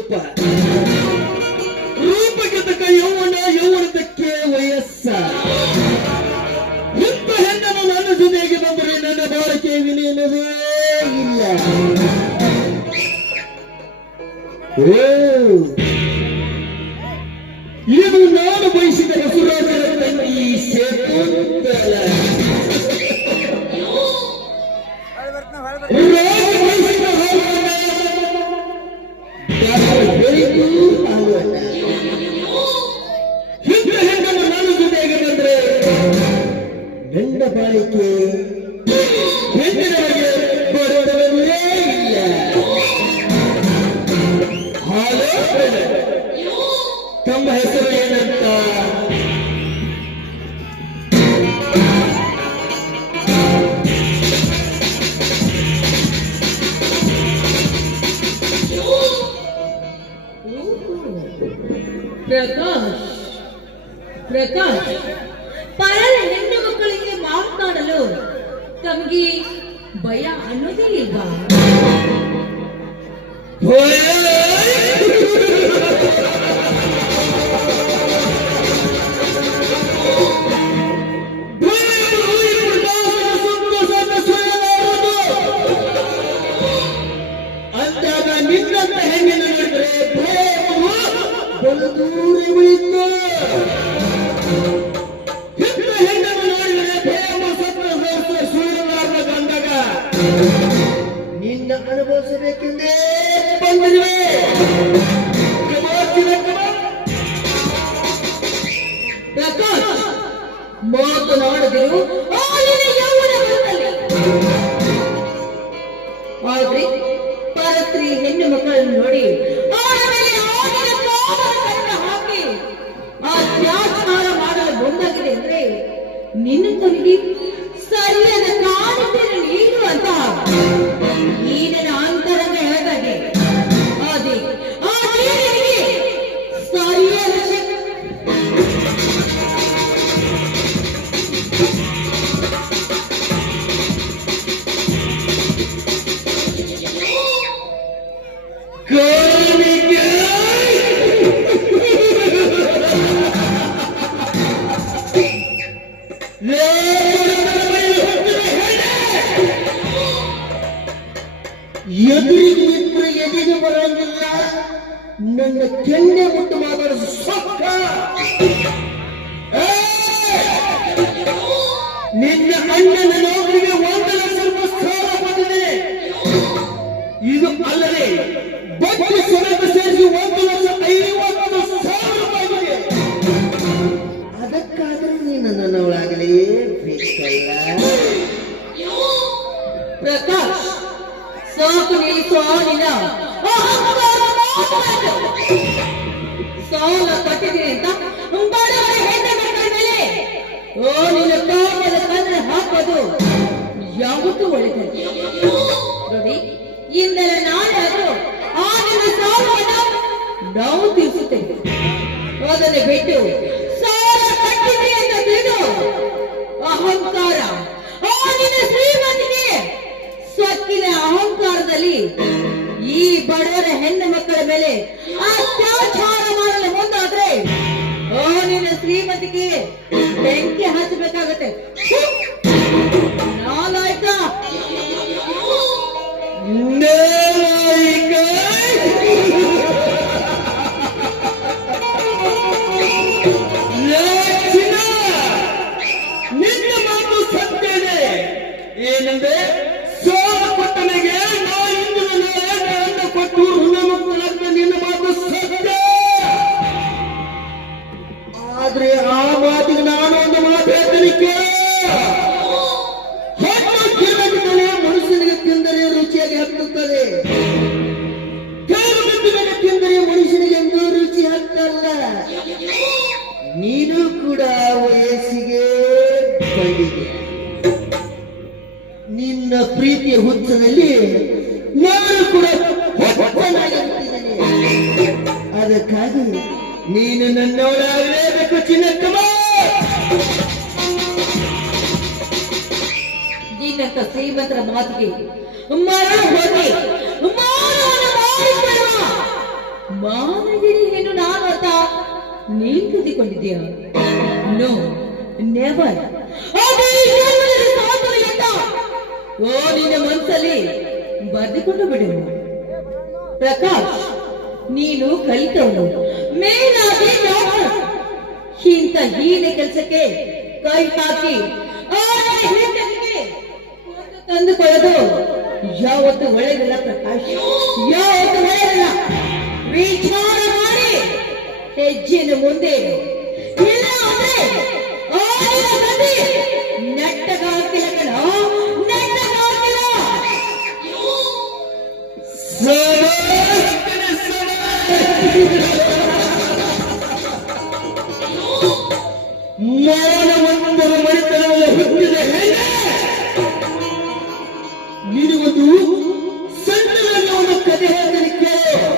ರೂಪ, ರೂಪಕ್ಕೆ ತಕ್ಕ ಯೌವನ, ಯೌವನದಕ್ಕೆ ವಯಸ್ಸ. ಇಂಥ ಹೆಣ್ಣನ್ನು ನನ್ನ ಜೊತೆಗೆ ಬಂದರೆ ನನ್ನ ಬಾಳಕೆ ವಿನಯನವೇ ಇಲ್ಲ. ಇದು ನಾನು ಬಯಸಿದ ಬಸವರಾಜರ ತಂಗಿ ಶಕುಂತಲ. ಹೆಣ್ಣನ್ನು ನನ್ನ ಜೊತೆಗೆ ಬಂದ್ರೆ ಗಂಡ ಬಾಳಿಕೆ ಹೆಣ್ಣಿನವರಿಗೆ ಬಡವರೇ ಇಲ್ಲ. ತಮ್ಮ ಹೆಸರು ಏನಂತ? ಪ್ರಕಾಶ್. ಪ್ರಕಾಶ್, ಪರರ ಹೆಣ್ಣು ಮಕ್ಕಳಿಗೆ ಮಾತನಾಡಲು ತಮಗೆ ಭಯ ಅನ್ನೋದೇ ಇಲ್ವಾ? ಅಂದಾಗ ನಿನ್ನಂತ ಹೆಣ್ಣಿನ ನೋಡಿದ್ರೆ ದೂರ ಉಳಿತು. ಹೆಣ್ಣನ್ನು ನೋಡಿದರೆ ಪ್ರೇಮ ಸತ್ರ ಸುಳ್ಳುಗಾರನ ಗಂಡಗ ನಿನ್ನ ಅನುಭವಿಸಬೇಕೆಂದೇ ಬಂದಿರುವೆ. ಮಾತನಾಡದಿರು ಆದ್ರೆ ಪರಸ್ತ್ರೀ ಹೆಣ್ಣು ಮಕ್ಕಳನ್ನು ನೋಡಿ ಹಾಕಿ ಅತ್ಯಾಚಾರ ಮಾಡಲು ಮುಂದಾಗಿದೆ ಅಂದ್ರೆ ನಿನ್ನ ತನಗೆ ಸರಿಯಾದ ಕಾರಣತೆಯನ್ನು ನೀಡುವಂತ ನೀರಿನ ಅಂತರಂಗ ಹೇಗಾಗೆ ಅದೇ ಆ ನೀರಿಗೆ ಸರಿಯಾದ ಎದುರಿಗೆ ಇಬ್ಬರು ಎದೆಗೆ ಬರಂಗಿಲ್ಲ. ನನ್ನ ಕೆನ್ನೆ ಮುಟ್ಟು ಮಾತಾಡೋದು ಸೊಕ್ಕ. ನಿನ್ನ ಅಣ್ಣನ ನೌಕರಿಗೆ 1 ಲಕ್ಷ ರೂಪಾಯಿ ಸಾಲ ಬಂದಿದೆ. ಇದು ಅಲ್ಲದೆ ಬಡ್ಡಿ ಸಮೇತ ಸೇರಿಸಿ 1,50,000 ರೂಪಾಯಿ. ಅದಕ್ಕಾದರೂ ನೀನು ನನ್ನವಳಾಗಲೇ ಬೇಕಲ್ಲ. ಪ್ರಕಾಶ್, ಸಾಕು ನಿಲ್ಲಿಸುವ ನಿನ್ನ ಸಾಲ ಕಟ್ಟಿದ್ದೀನಿ ಅಂತ ಬಡವರ ಹೆಣ್ಣು ಮಕ್ಕಳ ಮೇಲೆ ನಿನ್ನ ಕಾಮದ ಕಣ್ಣು ಹಾಕೋದು ಯಾವತ್ತೂ ಒಳ್ಳೆದು. ರವಿ, ಇಂದಲೇ ನಾಳೆ ಆದ್ರೂ ಆ ನಿನ್ನ ಸಾಲವನ್ನು ನಾವು ತೀರಿಸುತ್ತೇವೆ. ಅದನ್ನು ಬಿಟ್ಟು ಸಾಲ ಕಟ್ಟಿದ್ರಿ ಅಂತ ತಿಳಿದು ಅಹಂಕಾರ, ಆ ನಿನ್ನ ಶ್ರೀಮಂತಿಗೆ ಸ್ವತ್ತಿನ ಅಹಂಕಾರದಲ್ಲಿ ಈ ಬಡವರ ಹೆಣ್ಣು ಮಕ್ಕಳ ಮೇಲೆ ಅತ್ಯಾಚಾರ ಮಾಡಲು ಮುಂದಾದ್ರೆ ನಿನ್ನ ಶ್ರೀಮತಿಗೆ ಬೆಂಕಿ ಹಚ್ಚಬೇಕಾಗತ್ತೆ. ನಾಲಾಯ್ತಾ ನಿನ್ನ ಮಾತು ಸತ್ಯನೇ. ಏನಂದ್ರೆ ಸೋಲ ಕೊಟ್ಟನಿಗೆ ಅನ್ನ ಕೊಟ್ಟು ಋಣಮುಕ್ತನಾಗ್ತ. ನಿನ್ನ ಮಾತು ಸತ್ಯ. ಆದ್ರೆ ಆ ಮಾತಿಗೆ ನಾನು ಒಂದು ಮಾತು ಹೇಳ್ತೀನಿ ಕೇಳ. ಹೆಣ್ಣು ತಿನ್ನದಿದ್ದರೆ ಮನುಷ್ಯನಿಗೆ ತಿಂದರೆ ರುಚಿಯಾಗಿ ಹತ್ತುತ್ತದೆ. ಕೆಲವು ತಿಂದರೆ ಮನುಷ್ಯನಿಗೆ ಎಂದೂ ರುಚಿ ಹತ್ತಲ್ಲ. ನೀನು ಕೂಡ ವಯಸ್ಸಿಗೆ ಬಂದಿದೆ. ನಿನ್ನ ಪ್ರೀತಿಯ ಹುಚ್ಚನಲ್ಲಿ ನಾನು ಕೂಡ ಹುಚ್ಚನಾಗಿರುತ್ತಿದ್ದೇನೆ. ಅದಕ್ಕಾಗಿ ನೀನು ನನ್ನವರಾಗಲೇಬೇಕು ಚಿನ್ನಕ್ಕಮ್ಮ. ನಿನ್ನಂತ ಶ್ರೀಮಂತರ ಮಾತಿಗೆ ಮರಣ ಹೋಗಿ ಮಾನವನ ಮಾಡಿಕೊಳ್ಳುವ ಮಾನಗಿರಿ ಹೆಣ್ಣು ನಾನು ಅಂತ ನೀನ್ ತಿಳಿದುಕೊಂಡಿದ್ದೀಯ? No, never. ಓ, ನಿನ್ನ ಮನಸ್ಸಲ್ಲಿ ಬರೆದುಕೊಂಡು ಬಿಡು. ಪ್ರಕಾಶ್, ನೀನು ಕಲಿತವನು, ಮೇಲಾಗಿ ಡಾಕ್ಟರ್. ಇಂಥ ಹೀನೆ ಕೆಲಸಕ್ಕೆ ಕೈ ಹಾಕಿ ತಂದುಕೊಳ್ಳೋದು ಯಾವತ್ತು ಒಳ್ಳೆಯದಿಲ್ಲ ಪ್ರಕಾಶ್, ಯಾವತ್ತು ಒಳ್ಳೆಯದಿಲ್ಲ. ವಿಚಾರ ಮಾಡಿ ಹೆಜ್ಜೆಯನ್ನು ಮುಂದೆ ಇಡು. ಇಲ್ಲ ಅಂದ್ರೆ ನೆಟ್ಟಗಾಗ್ತಿಲ್ಲ ಕಣ, ನೆಟ್ಟಗಾಗ್ತಿಲ್ಲ. ಮಾನವಂತರ ಮನೆತನದ ಹುಟ್ಟಿದ ಹೆಣ್ಣೆ, ನಿನಗೊಂದು ಸಣ್ಣದಲ್ಲಿ ಒಂದು ಕಥೆ ಹೇಳ್ತೀನಿ ಕೇಳು.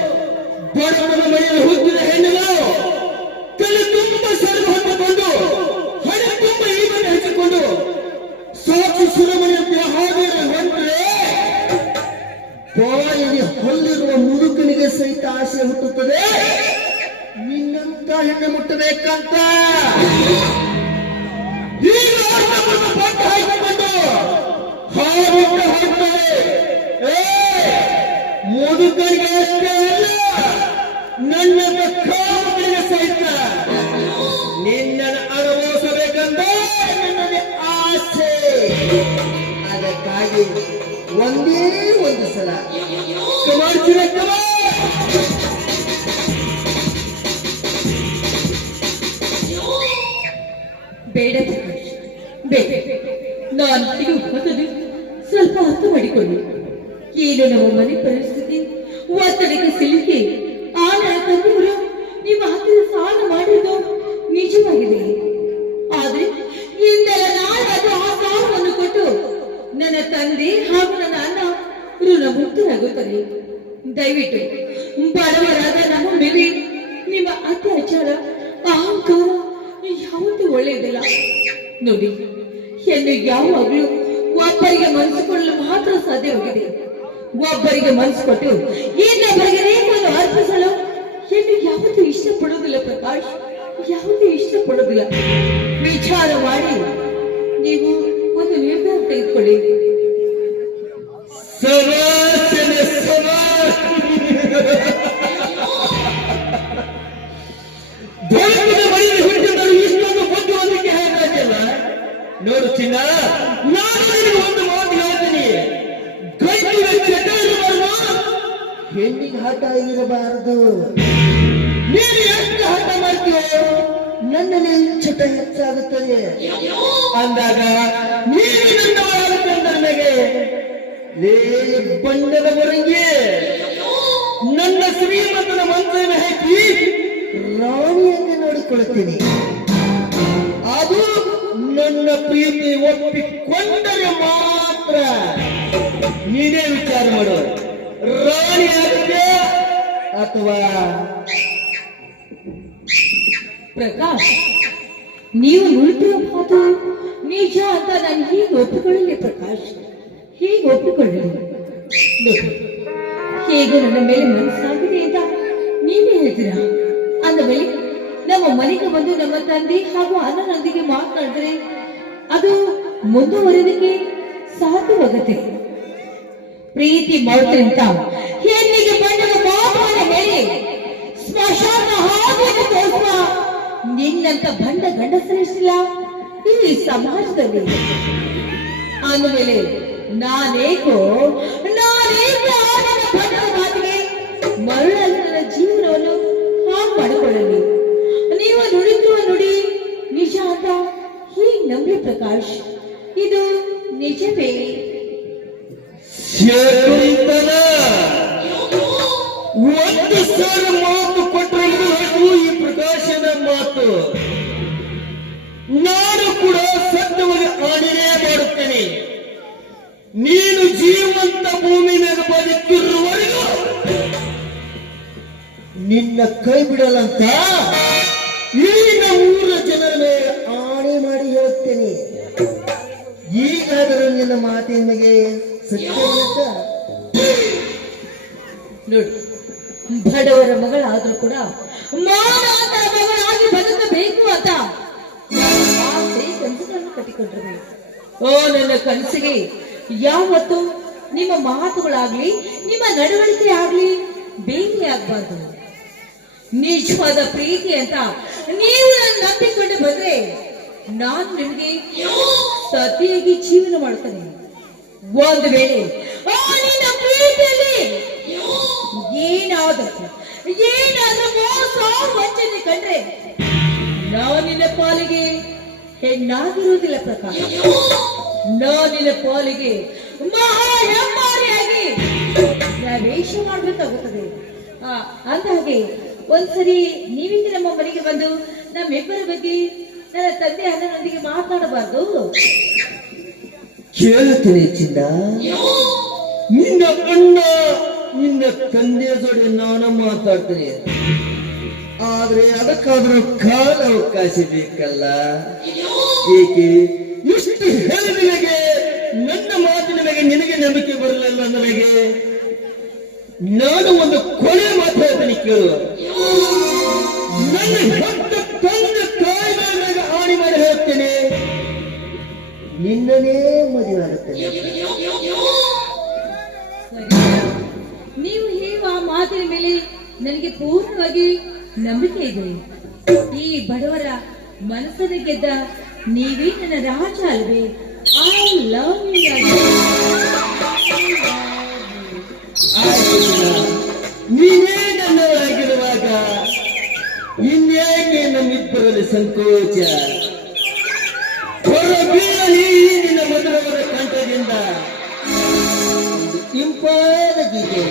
ಬಡವನ ಮನೆಯಲ್ಲಿ ಹುಟ್ಟಿದ ಹೆಣ್ಣು ತಲೆ ತುಂಬ ಸರ್ವ ಹೊತ್ತುಕೊಂಡು ಹಣೆ ತುಂಬ ಈಗನ್ನು ಹಚ್ಚಿಕೊಂಡು ಸಾಕ್ಷಿ ಸುರಮನೆಯಂತೆ ಹಾದಿಯಲ್ಲಿ ಹೊಂಟ್ರೆ ಬಾಯಲ್ಲಿ ಹೊಲ್ಲಿರುವ ಮುದುಕನಿಗೆ ಸಹಿತ ಆಸೆ ಹುಟ್ಟುತ್ತದೆ ನಿನ್ನಂತ ಹೆಣ್ಣು ಮುಟ್ಟಬೇಕಂತ. ಈಗ ಪಟ್ಟು ಹಾಕಿಕೊಂಡು ಹಾಡುತ್ತ ಹೋಗ್ತದೆ. ಮುದುಕರಿಗೆ ಅಷ್ಟೇ ಅಲ್ಲ, ನನ್ನ ಕಾಮಗಳಿಗೆ ಸಹಿತ ನಿನ್ನನ್ನು ಅನುಭವಿಸಬೇಕಂತ ನನ್ನಲ್ಲಿ ಆಸೆ. ಅದಕ್ಕಾಗಿ ಒಂದೇ ಒಂದು ಸಲ ಮಾಡ್ತೀನಿ. ಬೇಡ ಪ್ರಕಾಶ್, ಬೇಡ. ನಾನು ಇದು ಮೊದಲು ಸ್ವಲ್ಪ ಅರ್ಥ ಮಾಡಿಕೊಳ್ಳಿ. ಏನು ನಮ್ಮ ಮನೆ ಪರಿಸ್ಥಿತಿ, ಒತ್ತಡಕ್ಕೆ ಸಿಲುಕಿ ಆ ನನ್ನ ತಂದೆಯವರು ನಿಮ್ಮ ಹತ್ತಿರ ಸಾಲ ಮಾಡಿದ್ದು ನಿಜವಾಗಿದೆ. ಆದ್ರೆ ಇಂದೆಲ್ಲ ನಾಳೆ ಅದು ಆ ಸಾಲವನ್ನು ಕೊಟ್ಟು ನನ್ನ ತಂದೆ ಹಾಗೂ ನನ್ನ ಅಣ್ಣ ಋಣಮುಕ್ತರಾಗುತ್ತಾರೆ. ದಯವಿಟ್ಟು ಬಡವರಾದ ನಮ್ಮ ಮೇಲೆ ನಿಮ್ಮ ಅತ್ಯಾಚಾರ, ಅಹಂಕಾರ ಯಾವತ್ತೂ ಒಳ್ಳೆಯದಿಲ್ಲ. ನೋಡಿ, ಹೆಣ್ಣು ಯಾವಾಗಲೂ ಒಬ್ಬರಿಗೆ ಮನಸ್ಸು ಕೊಡಲು ಮಾತ್ರ ಸಾಧ್ಯವಾಗಿದೆ. ಒಬ್ಬರಿಗೆ ಮನಸ್ಸು ಕೊಟ್ಟು ಇನ್ನೊಬ್ಬರಿಗೆ ರೇಖೆಯನ್ನು ಅರ್ಪಿಸಲು ಹೆಣ್ಣು ಯಾವತ್ತೂ ಇಷ್ಟಪಡುವುದಿಲ್ಲ ಪ್ರಕಾಶ್, ಯಾವತ್ತೂ ಇಷ್ಟಪಡುವುದಿಲ್ಲ. ವಿಚಾರ ಮಾಡಿ ನೀವು ಒಂದು ನಿರ್ಧಾರ ತೆಗೆದುಕೊಳ್ಳಿ. ನೋಡು ಚಿನ್ನ, ನಾನು ನಿನಗೆ ಒಂದು ಮಾತು ಹೇಳ್ತೀನಿ. ಹೆಣ್ಣಿಗೆ ಹಠ ಇರಬಾರದು. ನೀನು ಎಷ್ಟು ಹಠ ಮಾಡ್ತೀಯೋ ನನ್ನಲ್ಲಿ ಚಟ ಹೆಚ್ಚಾಗುತ್ತದೆ. ಅಂದಾಗ ನೀನು ನನ್ನವರಾಗುತ್ತೆ ನನಗೆ ಬಣ್ಣದ ಬರಂಗಿ ನನ್ನ ಶ್ರೀಮಂತನ ಮನಸ್ಸನ್ನು ಹಾಕಿ ರಾಣಿಯನ್ನು ನೋಡಿಕೊಳ್ಳುತ್ತೀನಿ. ಅದು ನನ್ನ ಪ್ರೀತಿ ಒಪ್ಪಿಕೊಂಡರೆ ಮಾತ್ರ. ನೀನೇ ವಿಚಾರ ಮಾಡು, ರಾಣಿ ಆಗುತ್ತೆ ಅಥವಾ ಪ್ರಕಾಶ್. ನೀವು ನುಡಿದಿರೋ ಮಾತು ನಿಜ ಅಂತ ನಾನು ಹೀಗೆ ಒಪ್ಪಿಕೊಳ್ಳಲಿ ಪ್ರಕಾಶ್, ಹೀಗೆ ಒಪ್ಪಿಕೊಳ್ಳಲಿ. ಹೇಗೆ ನನ್ನ ಮೇಲೆ ಮನಸ್ಸಾಗಿದೆ ಅಂತ ನೀವೇ ಹೇಳ್ತೀರಾ. ಅಂದಮೇಲೆ ನಮ್ಮ ಮನೆಗೆ ಬಂದು ನಮ್ಮ ತಂದೆ ಹಾಗೂ ಅಣ್ಣನೊಂದಿಗೆ ಮಾತನಾಡಿದ್ರೆ ಅದು ಮುಂದುವರೆದಕ್ಕೆ ಸಾಧ್ಯವಾಗುತ್ತೆ. ಪ್ರೀತಿ ಮಾಡೋದ್ರಿಂದ ಹೆಣ್ಣಿಗೆ ಬಣ್ಣದ ಮಾತನ್ನು ಹೇಳಿ ಸ್ಮಶಾನ ಹಾಗೆ ತೋರಿಸುವ ನಿನ್ನಂತ ಬಂಡ ಗಂಡಸರಿಲ್ಲ ಈ ಸಮಾಜದಲ್ಲಿ. ಅಂದಮೇಲೆ ನಾನೇಕೋ ಬಣ್ಣದ ಮಾತಿಗೆ ಮರಳಲು ನನ್ನ ಜೀವನವನ್ನು ಹಾಳು ಮಾಡಿಕೊಳ್ಳಲಿ. ನೀವು ನುಡಿದಿರುವ ನುಡಿ ನಿಜ ಅಂತ ಹೀಗೆ ನಂಬಿ ಪ್ರಕಾಶ್, ಇದು ನಿಜವೇ? ಒಂದು ಸಲ ಮಾತು ಕೊಟ್ಟರು ಈ ಪ್ರಕಾಶನ ಮಾತು ನಾನು ಕೂಡ ಸತ್ಯವಾಗಿ ಆಡಿನೇ ಮಾಡುತ್ತೇನೆ. ನೀನು ಜೀವಂತ ಭೂಮಿ ಮೇಲೆ ಬದುಕಿರುವವರೆಗೂ ನಿನ್ನ ಕೈ ಬಿಡಲಂತ ಈಗ ಊರ ಜನರ ಮೇಲೆ ಆಣೆ ಮಾಡಿ ಹೇಳುತ್ತೇನೆ. ಈಗಾದರೂ ನಿನ್ನ ಮಾತಿನ ಮೇಲೆ ಸತ್ಯ ನೋಡಿ, ಬಡವರ ಮಗಳಾದ್ರೂ ಕೂಡ ಮಾನವಂತ ಮಗಳಾಗಿ ಬದುಕಬೇಕು ಅಂತ ಆಸೆ ಕನಸುಗಳನ್ನು ಕಟ್ಟಿಕೊಂಡಿರಬೇಕು. ಓ ನನ್ನ ಕನಸಿಗೆ ಯಾವತ್ತು ನಿಮ್ಮ ಮಾತುಗಳಾಗ್ಲಿ ನಿಮ್ಮ ನಡವಳಿಕೆ ಆಗ್ಲಿ ಬೇರೆ ಆಗ್ಬಾರ್ದು. ನಿಜವಾದ ಪ್ರೀತಿ ಅಂತ ನೀವು ನನ್ನ ನಂಬಿಕೊಂಡು ಬಂದ್ರೆ ನಾನು ನಿಮ್ಗೆ ಸತಿಯಾಗಿ ಜೀವನ ಮಾಡ್ತೇನೆ. ಒಂದು ವೇಳೆ ನಿನ್ನ ಪ್ರೀತಿಯಲ್ಲಿ ಏನಾದ್ರೂ ಮೋಸ ವಂಚನೆ ಕಂಡ್ರೆ ನಾನು ನಿನ್ನ ಪಾಲಿಗೆ ಹೆಣ್ಣಾಗಿರುವುದಿಲ್ಲ ಪ್ರಕಾಶ. ನಾನು ನಿನ್ನ ಪಾಲಿಗೆ ಮಹಾ ಹೆಮ್ಮಾರಿಯಾಗಿ ಪ್ರವೇಶ ಮಾಡಬೇಕಾಗುತ್ತದೆ. ಅಂದಾಗೆ ಒಂದ್ಸರಿ ನೀವಿಂದ ನಮ್ಮ ಮನೆಗೆ ಬಂದು ನಮ್ಮಿಬ್ಬರ ಬಗ್ಗೆ ನನ್ನ ತಂದೆ ಅಣ್ಣನೊಂದಿಗೆ ಮಾತನಾಡಬಾರ್ದು? ಕೇಳುತ್ತೇನೆ ಚಿನ್ನ. ನಿನ್ನ ಅಣ್ಣ ನಿನ್ನ ತಂದೆಯ ಜೋಡಿ ನಾನು ಮಾತಾಡ್ತೇನೆ, ಆದ್ರೆ ಅದಕ್ಕಾದ್ರೂ ಕಾಲ ಅವಕಾಶ ಬೇಕಲ್ಲ. ಏಕೆ ಇಷ್ಟು ಹೇಳಿದ ನನಗೆ ನನ್ನ ಮಾತಿನ ಮೇಲೆ ನಿನಗೆ ನಂಬಿಕೆ ಬರಲಿಲ್ಲ ನನಗೆ? ನಾನು ಒಂದು ಕೊನೆ ಮಾತು ಹೇಳ್ತೇನೆ ಕೇಳು. ನನ್ನ ಹೆತ್ತ ತಂದೆ ತಾಯಿಗಳ ಮೇಲೆ ಹಾನಿ ಮಾಡಿ ಹೇಳ್ತೇನೆ, ನಿನ್ನನೇ ಮದುವೆ ಆಗುತ್ತೇನೆ. ನೀವು ಹೇಳುವ ಮಾತಿನ ಮೇಲೆ ನನಗೆ ಪೂರ್ಣವಾಗಿ ನಂಬಿಕೆ ಇದೆ. ಈ ಬಡವರ ಮನಸ್ಸನ್ನು ಗೆದ್ದ ನೀವೇ ನನ್ನ ರಾಜ ಅಲ್ವೇ? I love you. ನೀನೇ ನನ್ನವರಾಗಿರುವಾಗ ಇನ್ಯಾಕೆ ನಮ್ಮಿಬ್ಬರಲ್ಲಿ ಸಂಕೋಚ? ಹೊರಬೀಳಲಿ ನಿನ್ನ ಮಧುರವರ ಕಂಠದಿಂದ ಇಂಪಾದ ಗೀತೆ.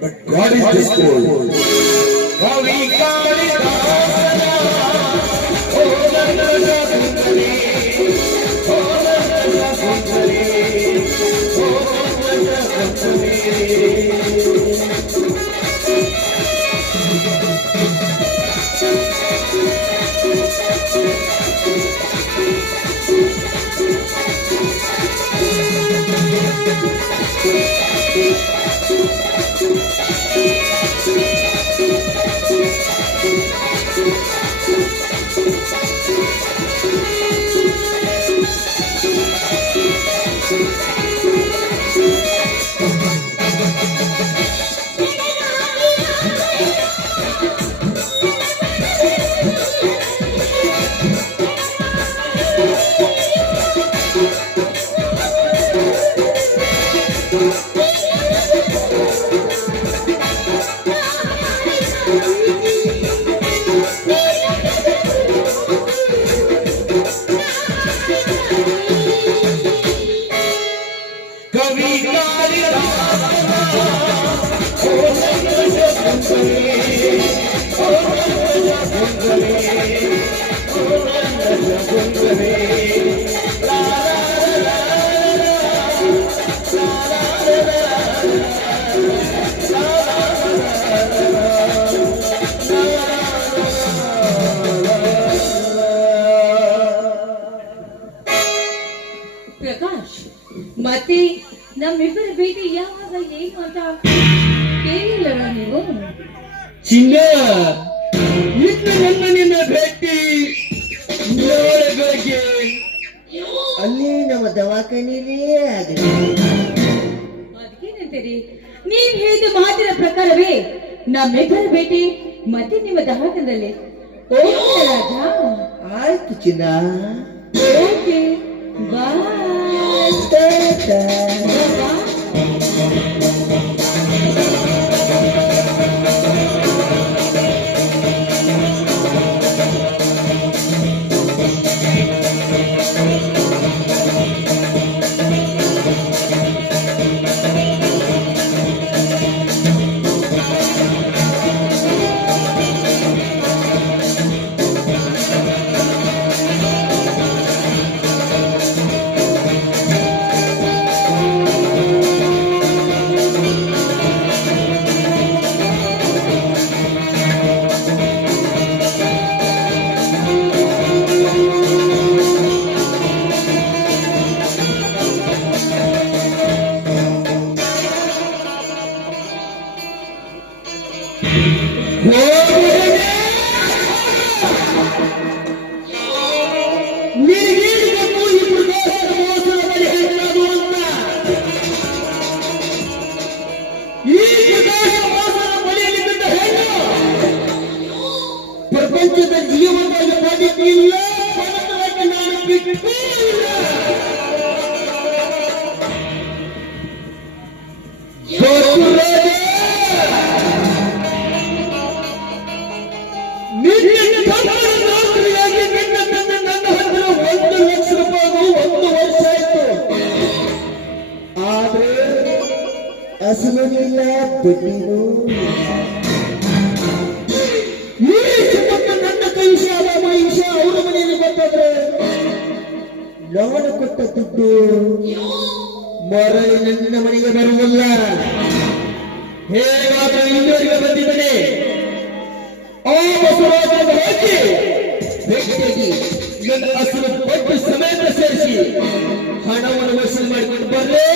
But God is disposed. ಕುಂದವೇ ಲಾ ಲಾ ಲಾ ಲಾ ಲಾ ಪ್ರಕಾಶ್, ಮತ್ತೆ ನಮ್ಮಿಬ್ಬರ ಭೇಟಿ ಯಾವಾಗ ಏನು ಅಂತ ಕೇಳಿಲ್ಲರ ನೀವು? ಚಿನ್ನ, ಇನ್ನು ನನ್ನ ನಿನ್ನ ಭೇಟಿ ನಾಳೆ ಬೆಳಗ್ಗೆ ಅಲ್ಲಿ ನಮ್ಮ ದವಾಖಾನೆಯಲ್ಲೇ ಆಗಿದೆ. ಅದಕ್ಕೇನಂತೀರಿ? ನೀವ್ ಹೇಳಿದ ಮಾತಿನ ಪ್ರಕಾರವೇ ನಮ್ಮಿಬ್ಬರ ಭೇಟಿ ಮತ್ತೆ ನಿಮ್ಮ ದವಾಖಾನದಲ್ಲಿ. ಓಕೆ ರಾಜ, ಆಯ್ತು ಚಿನ್ನ. Okay bye. ಟಾಟಾ. ಪ್ರಪಂಚದ ಜೀವನದಲ್ಲಿ ಬದುಕಿಲ್ಲ, ಬದುಕುವುದಕ್ಕೆ ನಾನು ಬಿಟ್ಟು ಇಲ್ಲ. ನಿನ್ನ ತಮ್ಮನ ನೌಕರಿಯಾಗಿ ನಿನ್ನ ತಂದೆ ನನ್ನ ಹತ್ರ 1 ಲಕ್ಷ ರೂಪಾಯಿ 1 ವರ್ಷ ಆಯ್ತು. ಆದ್ರೆ ಅಸಲಿಲ್ಲ, ಬಡ್ಡಿನೂ ಈ ಸುತ್ತಮುತ್ತ ನನ್ನ ಕೈಷ ಮಹಿಷ ಅವರ ಮನೆಯಲ್ಲಿ ಗೊತ್ತಾದ್ರೆ ಲವಣ ಕೊಟ್ಟ ದುಡ್ಡು ಮರಳಿ ನನ್ನ ಮನೆಗೆ ಬರುವುದಿಲ್ಲ. ಹೇಗಾದ್ರೂ ಇಲ್ಲಿವರೆಗೆ ಬಂದಿದ್ದೇನೆ. ಆ ಬಸವರಾಜನ ಹೋಗಿ ಭೇಟಿಯಾಗಿ ನನ್ನ ಹಸಿರು ಒಟ್ಟು ಸಮೇತ ಸೇರಿಸಿ ಹಣವನ್ನು ವಸೂಲು ಮಾಡಿಕೊಂಡು ಬರಲೇ.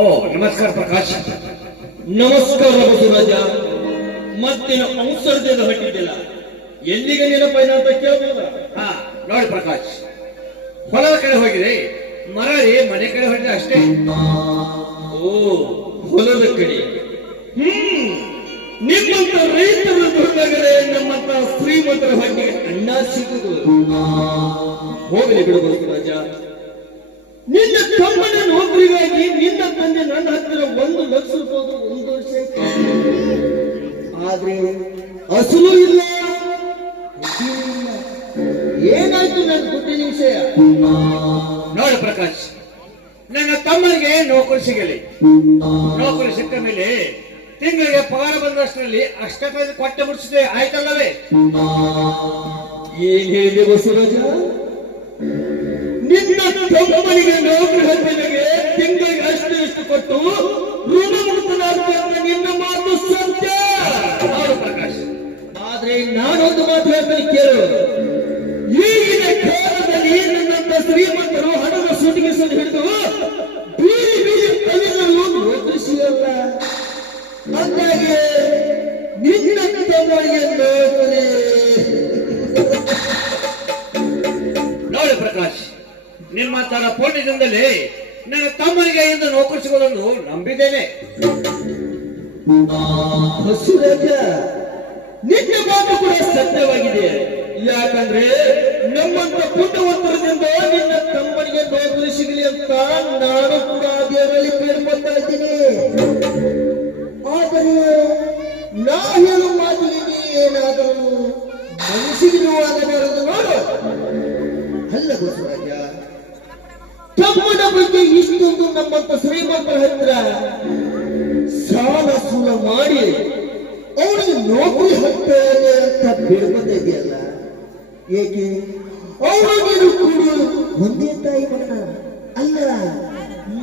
ಓ ನಮಸ್ಕಾರ ಪ್ರಕಾಶ್. ನಮಸ್ಕಾರ ಬಸವರಾಜ. ಮತ್ತೇನು ಔಷಧದ ಹೊಟ್ಟಿದ್ದಿಲ್ಲ, ಎಲ್ಲಿಗೆ ನೆನಪೈನ ಅಂತ ಕೇಳ್ಬೋದ? ಹಾ ನೋಡಿ ಪ್ರಕಾಶ್, ಹೊಲದ ಕಡೆ ಹೋಗಿದೆ, ಮರಳಿ ಮನೆ ಕಡೆ ಹೊರಟಿದೆ ಅಷ್ಟೇ. ಓ, ಹೊಲದ ಕಡೆ. ನಿಮ್ಮಂತ ರೈತರು ದುರ್ನಗರೇ ನಮ್ಮಂತ ಶ್ರೀಮಂತರ ಬಗ್ಗೆ ಅನ್ನ ಸಿಗುವುದು. ಹೋಗಲಿ ಬಿಡು ಬಸವರಾಜ. ನಿನ್ನ ತಮ್ಮನ ನೌಕರಿಗಾಗಿ ನಿನ್ನ ತಂದೆ ನನ್ನ ಹತ್ತಿರ 1 ಲಕ್ಷ ರೂಪಾಯಿ 1 ವರ್ಷ ಆಯ್ತು. ಆದ್ರೆ ಅಸಲು ಇಲ್ಲ, ಬಡ್ಡಿನೂ ಇಲ್ಲ. ಏನಾಯ್ತು ನನ್ನ ದುಡ್ಡಿನ ವಿಷಯ? ನೋಡಿ ಪ್ರಕಾಶ್, ನನ್ನ ತಮ್ಮನಿಗೆ ನೌಕರಿ ಸಿಗಲಿ. ನೌಕರಿ ಸಿಕ್ಕ ಮೇಲೆ ತಿಂಗಳಿಗೆ ಪಗಾರ ಬಂದಷ್ಟರಲ್ಲಿ ಅಷ್ಟಕ್ಕಾಗಿ ಕೊಟ್ಟೆ ಮುಡಿಸಿದೆ, ಆಯ್ತಲ್ಲವೇ? ಏನ್ ಹೇಳಿದೆ ಬಸವರಾಜ? ನಿನ್ನ ತಮ್ಮನಿಗೆ ನೌಕರಿ ಹತ್ತಿರಗೆ ತಿಂಗಳಿಗೆ ಅಷ್ಟು ಕೊಟ್ಟು ಋಣಮುಕ್ತನಾಗ್ತೇನೆ ನಿನ್ನ ಮಾತು ಸತ್ಯ. ಹೌದು ಪ್ರಕಾಶ್. ಆದ್ರೆ ನಾನೊಂದು ಮಾತು ಹೇಳ್ತೀನಿ ಕೇಳು. ಈಗಿನ ಕಾಲದಲ್ಲಿ ನನ್ನಂತ ಶ್ರೀಮಂತರು ಹಣದ ಸುಟಿಗಿಸಲು ಹಿಡಿದು ಬೀದಿ ಬೀದಿ ಕಲಿಗಳು ನೋಟಿಸಿಯಲ್ಲ. ಅಂದಾಗೆ ನಿನ್ನ ತಮ್ಮನಿಗೆ ನೌಕರಿ ನಿಮ್ಮ ತರ ಪುಣ್ಯದಿಂದಲೇ ನನ್ನ ತಮ್ಮನಿಗೆ ಇಂದು ನೌಕರಿ ಸಿಗೋದನ್ನು ನಂಬಿದ್ದೇನೆ. ಬಸವರಾಜ, ನಿನ್ನ ಮಾತು ಕೂಡ ಸತ್ಯವಾಗಿದೆ. ಯಾಕಂದ್ರೆ ನಮ್ಮಂತ ಪುಣ್ಯವಂತರದಿಂದ ನಿನ್ನ ತಮ್ಮನಿಗೆ ನೌಕರಿ ಸಿಗಲಿ ಅಂತ ನಾನು ಕೂಡ ದೇವರಲ್ಲಿ ಬೇಡ್ಕೊಳ್ತಾ ಇದ್ದೀನಿ. ಆದರೆ ನಾ ಹೇಳುವ ಮಾತಿಗೆ ನೀ ಏನಾದರೂ ಮನಸ್ಸಿಗೆ ನೋವಾಗಬಾರದು ನೋಡು. ಅಲ್ಲ ಬಸವರಾಜ, ತಮ್ಮನ ಬಗ್ಗೆ ಇಷ್ಟೊಂದು ನಮ್ಮಂತ ಶ್ರೀಮಂತರ ಹತ್ರ ಸಾಲ ಸೂಲ ಮಾಡಿ ಅವನಿಗೆ ನೌಕರಿ ಹಾಕ್ತಾರೆ ಅಂತ ಬೇಡ್ಕೊತಾ ಇದೆಯಲ್ಲ, ಏಕೆ? ಅವನಿಗೆ ಕೂಡ ಒಂದೇ ತಾಯಿ ಮಗ ಅಲ್ಲ,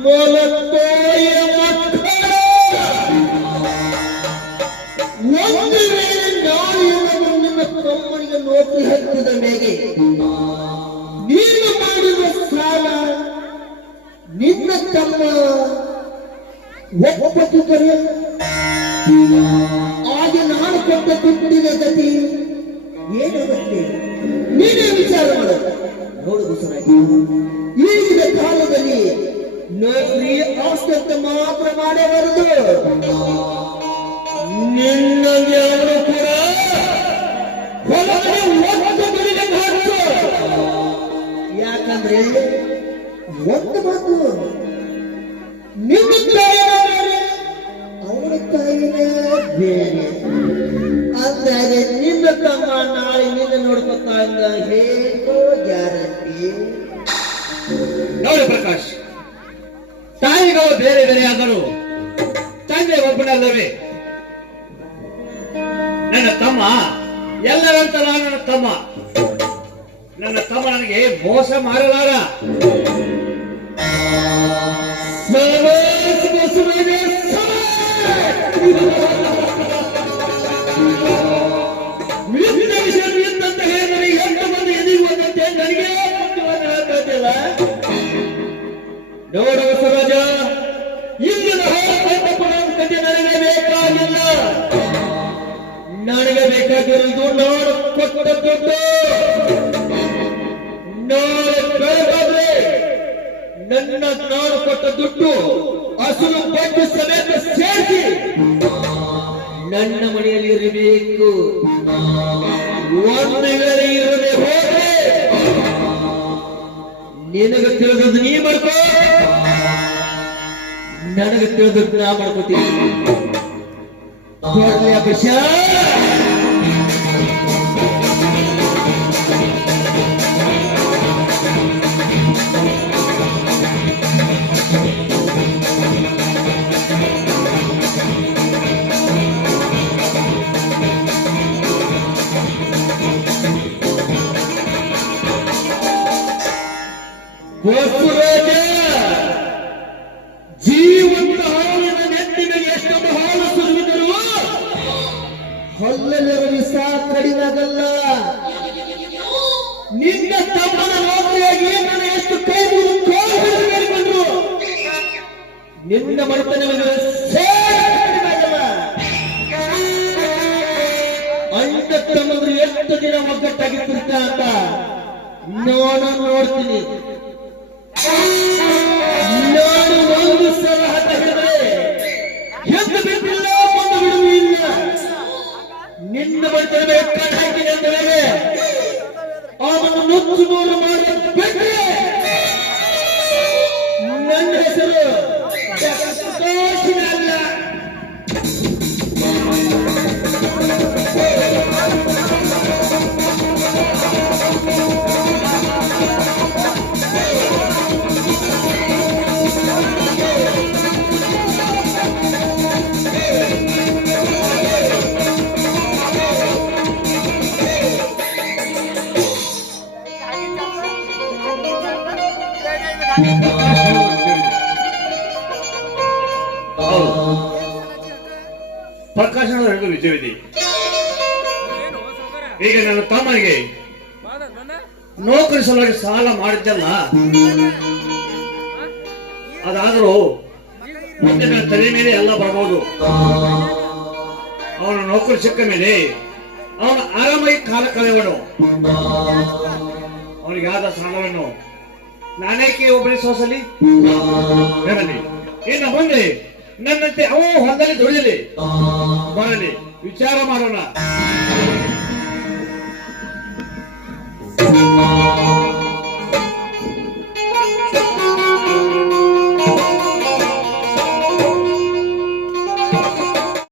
ಮಲತಾಯಿಯ ಮಕ್ಕಳ. ಒಂದು ವೇಳೆ ನಾಳೆ ಏನಾದರೂ ನಿನ್ನ ತಮ್ಮನಿಗೆ ನೌಕರಿ ಹಾಕಿದ ಮೇಲೆ ನೀನು ಮಾಡಿದ ಸಾಲ ನಿನ್ನ ತಮ್ಮ ಒಪ್ಪತ್ತಿದ್ದರೆ ಆಗ ನಾನು ಕೊಟ್ಟ ದುಡ್ಡಿನ ಗತಿ ಏನಾಗುತ್ತೆ ನೀನೇ ವಿಚಾರ ಮಾಡ. ನೋಡು ಬಸವರಾಜ, ಈಗಿನ ಕಾಲದಲ್ಲಿ ನೌಕರಿ ಆಸ್ತಿ ಅಂತ ಮಾತ್ರ ಮಾಡಬಾರದು. ನಿನ್ನ ಯಾರು ಕೂಡ ಹೊಲದಲ್ಲಿ ಒಂದು ಗುರಿಗೆ ಹಾಕು. ಯಾಕಂದ್ರೆ ಒಂದು ಮಾತು, ನಿನ್ನ ತಾಯಿನ ಬೇರೆ, ಅವನ ತಾಯಿನ ಬೇರೆ ಅಂದಾಗ ನಿನ್ನ ತಮ್ಮ ನಾಳೆ ನಿನ್ನ ನೋಡ್ಕೊತಾ ಇದ್ದ ಹೇಗೋ ಗ್ಯಾರಂಟಿ. ನೋಡಿ ಪ್ರಕಾಶ್, ತಾಯಿಗಳು ಬೇರೆ ಬೇರೆ ಆದರೂ ತಂದೆ ಒಬ್ಬನಲ್ಲವೇ? ನನ್ನ ತಮ್ಮ ಎಲ್ಲರಂತಲ್ಲ. ನನ್ನ ತಮ್ಮ ನನಗೆ ಮೋಸ ಮಾಡಲಾರ. ವಿಷಯದಂತ ಹೇಳಿದರೆ ಎಂಟು ಮಂದಿ ಎದುರುವಂತೆ ನನಗೆ ಹೇಳ್ತಿಲ್ಲ. ನೋಡು ಬಸವರಾಜ, ಇಂದಿನ ಕಥೆ ನನಗೆ ಬೇಕಾಗಿಲ್ಲ. ನನಗೆ ಬೇಕಾಗಿರುವುದು ನಾನು ಕೊಟ್ಟ ದುಡ್ಡು. ನಾಳೆ ಬೆಳಗಾದ್ರೆ ನಾನು ಕೊಟ್ಟ ದುಡ್ಡು ಅಸಲು ಬಡ್ಡಿ ಸಮೇತ ಸೇರಿಸಿ ನನ್ನ ಮನೆಯಲ್ಲಿ ಇರಬೇಕು. ಒಂದು ವೇಳೆ ಇರದೆ ಹೋದ್ರೆ ನಿನಗೆ ತಿಳಿದದ್ದು ನೀ ಮಾಡ್ಕೋ, ನನಗೆ ತಿಳಿದದ್ದು ನಾ ಮಾಡ್ಕೋತೀನಿ. ಬಸವರಾಜ, ಜೀವಂತ ಹಾಲಿನ ನೆಟ್ಟಿನ ಎಷ್ಟೊಂದು ಹಾಲು ಸುರಿದರು ಹೊಲ್ಲಲ್ಲಿರುವ ವಿಷ ಕಡಿಮೆಗಲ್ಲ. ನಿನ್ನ ತಮ್ಮನ ನೌಕರಿಯಾಗಿ ನಾನು ಎಷ್ಟು ಕೈ ಮಾಡಿಕೊಂಡ್ರು ನಿನ್ನ ಮನೆತನ ಅಂಡ ತಮ್ಮಂದ್ರು ಎಷ್ಟು ದಿನ ಒಗ್ಗಟ್ಟಾಗಿರ್ತ ಅಂತ ನಾನು ನೋಡ್ತೀನಿ. ನಾನು ಒಂದು ಸಲ ಹಠ ಹಿಡಿದ್ರೆ ಎಂದು ಬಿಟ್ಟಿಲ್ಲ, ಒಂದು ಬಿಡುವು ಇಲ್ಲ. ನಿನ್ನ ಬರ್ತದೆ ಕಣ್ಣು ಹಾಕಿದೆ ಅಂತ ಹೇಳಿ ಅವನು ನುಚ್ಚು ನೂರು ಮಾಡಿ ಬಿಟ್ಟರೆ ನನ್ನ ಹೆಸರು ಸಂತೋಷಿನ ಅಲ್ಲ. ಪ್ರಕಾಶನ ಹೇಳಿದ ನಿಜವಿದೆ. ಈಗ ನನ್ನ ತಮ್ಮನಿಗೆ ನೌಕರಿ ಸಲುವಾಗಿ ಸಾಲ ಮಾಡಿದ್ದಲ್ಲ, ಅದಾದರೂ ಮುಂದೆ ನನ್ನ ತಲೆ ಮೇಲೆ ಎಲ್ಲ ಬರ್ಬೋದು. ಅವನ ನೌಕರಿ ಸಿಕ್ಕ ಮೇಲೆ ಅವನ ಆರಾಮಾಗಿ ಕಾಲ ಕಳೆಯುವನು. ಅವನಿಗೆ ಆದ ಸಾಲವನ್ನು ನಾನೇಕೆ ಒಬ್ಬನೇ ಸೋಸಲಿ ಹೇಳಲಿ. ಇನ್ನು ಮುಂದೆ ನನ್ನಂತೆ ಅವು ಹೊಲದಲ್ಲಿ ದುಡಿಯಲಿ ಬರಲಿ, ವಿಚಾರ ಮಾಡೋಣ.